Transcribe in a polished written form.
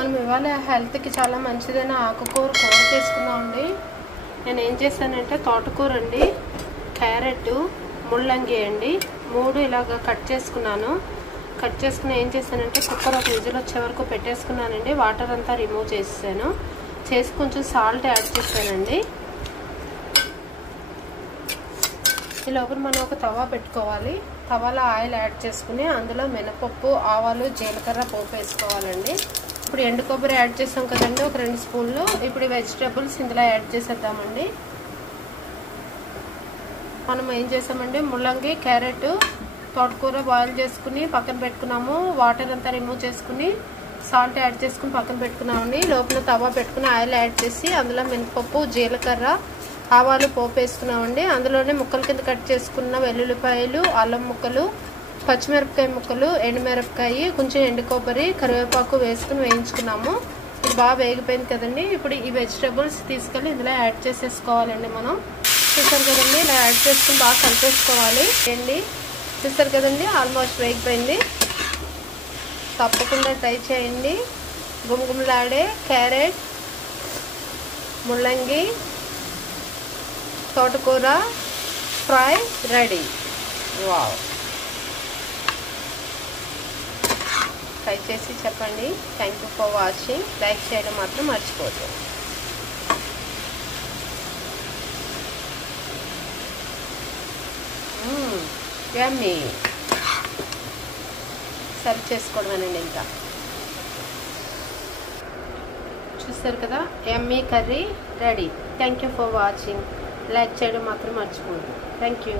మనం ఇవాళ హెల్త్కి చాలా మంచిదైన ఆకుకూర కూర చేసుకుందామండి. నేను ఏం చేశానంటే తోటకూర అండి, క్యారెట్, ముల్లంగి అండి 3 ఇలాగ కట్ చేసుకున్నాను. కట్ చేసుకుని ఏం చేశానంటే కుక్కర్ ఒక విజిల్ వచ్చే వరకు పెట్టేసుకున్నానండి. వాటర్ అంతా రిమూవ్ చేసేసాను. చేసి కొంచెం సాల్ట్ యాడ్ చేశానండి. ఈ లోపల మనం ఒక తవా పెట్టుకోవాలి. తవాలో ఆయిల్ యాడ్ చేసుకుని అందులో మినపప్పు, ఆవాలు, జీలకర్ర పోపు వేసుకోవాలండి. ఇప్పుడు ఎండు కొబ్బరి యాడ్ చేసాం కదండి, ఒక 2 స్పూన్లు. ఇప్పుడు వెజిటేబుల్స్ ఇందులో యాడ్ చేసేద్దామండి. మనం ఏం చేసామండి, ముల్లంగి, క్యారెట్, తోటకూర బాయిల్ చేసుకుని పక్కన పెట్టుకున్నాము. వాటర్ అంతా రిమూవ్ చేసుకుని సాల్ట్ యాడ్ చేసుకుని పక్కన పెట్టుకున్నామండి. లోపల తవా పెట్టుకుని ఆయిల్ యాడ్ చేసి అందులో మినపప్పు, జీలకర్ర, ఆవాలు పోపు వేసుకున్నామండి. అందులోనే ముక్కల కింద కట్ చేసుకున్న వెల్లుల్లిపాయలు, అల్లం ముక్కలు, పచ్చిమిరపకాయ ముక్కలు, ఎండుమిరపకాయ, కొంచెం ఎండు కొబ్బరి, కరివేపాకు వేసుకుని వేయించుకున్నాము. ఇది బాగా వేగిపోయింది కదండి. ఇప్పుడు ఈ వెజిటేబుల్స్ తీసుకెళ్ళి ఇందులో యాడ్ చేసేసుకోవాలండి. మనం చూసారు కదండి, ఇలా యాడ్ చేసుకుని బాగా కలిపేసుకోవాలి అండి. చూసారు కదండి, ఆల్మోస్ట్ వేగిపోయింది. తప్పకుండా ట్రై చేయండి. గుమగుమలాడే క్యారెట్, ముల్లంగి, తోటకూర ఫ్రై రెడీ. వావ్, ట్రై చేసి చెప్పండి. Thank you for watching. Like చేయడం మాత్రం మర్చిపోవద్దు. యమ్మీ. సర్వ్ చేసుకోవడమేనండి. ఇంకా చూస్తారు కదా, yummy curry ready. Thank you for watching. Like చేయడం మాత్రం మర్చిపోవద్దు. Thank you.